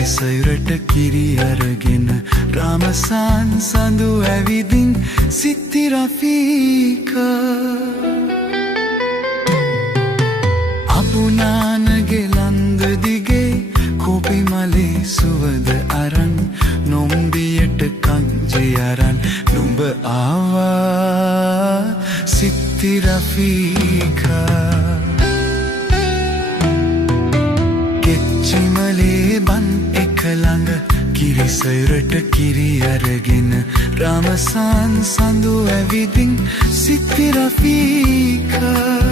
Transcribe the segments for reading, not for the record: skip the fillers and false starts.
කිරිසයුරට කිරි අරගෙන රාමසන් සඳු ඇවිදින් සිත්ති රෆීකා අපුනානගේ ලන්ද දිගේ කොපි මලේ සුවඳ අරන් නොම්බියට කංජි අරන් නුඹ ආවා සිත්ති රෆීකා කෙච්චිමලේ බන් එක ළඟ කිරිසයුරට කිරි අරගෙන රාමසන් සඳු ඇවිදින් සිත්ති රෆීකා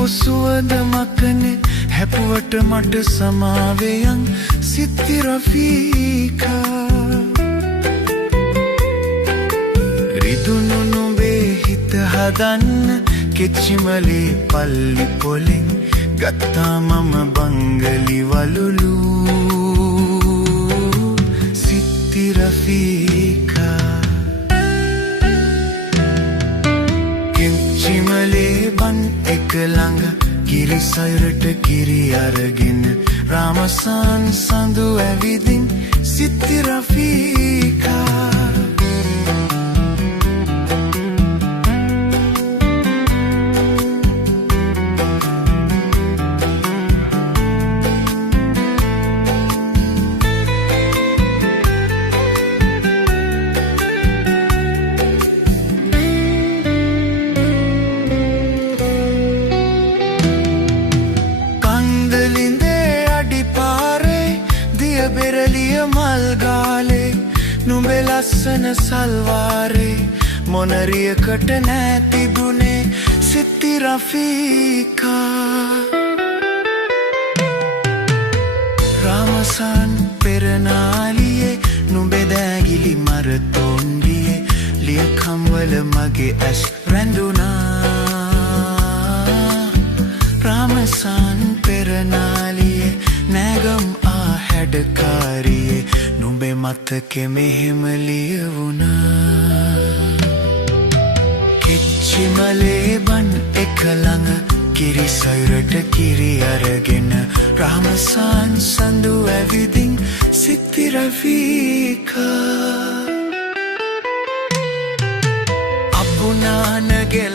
පොසුවද මකනේ හැපුවට මට සමාවෙයන් සිත්ති රෆීකා රිදුණු නුඹේ හිත හදන්න කෙච්චිමලේ පල්ලි පොලෙන් ගත්තා මම බංගලි වලුලු සිත්ති රෆීකා කෙච්චිමලේ බන් එක ළඟ කිරිසයුරට කිරි අරගෙන රාමසන් සඳු ඇවිදින් සිත්ති රෆීකා බෙරලිය මල්ගාලේ නුඹේ ලස්සන සල්වාරේ මොනරියකට නැතිබුණේ සිත්ති රෆීකා රාමසන් පෙරනාලියේ නුඹේ දෑගිලි මරතොන්ඩියේ ලියකම්වල මගේ ඇස් රැඳුනා රාමසන් පෙරනාලියේ නැගම් හැඩකාරියේ නුඹේ මතකෙ මෙහෙම ලියවුණා කෙච්චිමලේ බන් එක ළඟ කිරිසයුරට කිරි අරගෙන රාමසන් සඳු ඇවිදින් සිත්ති රෆීකා අපුනානගේ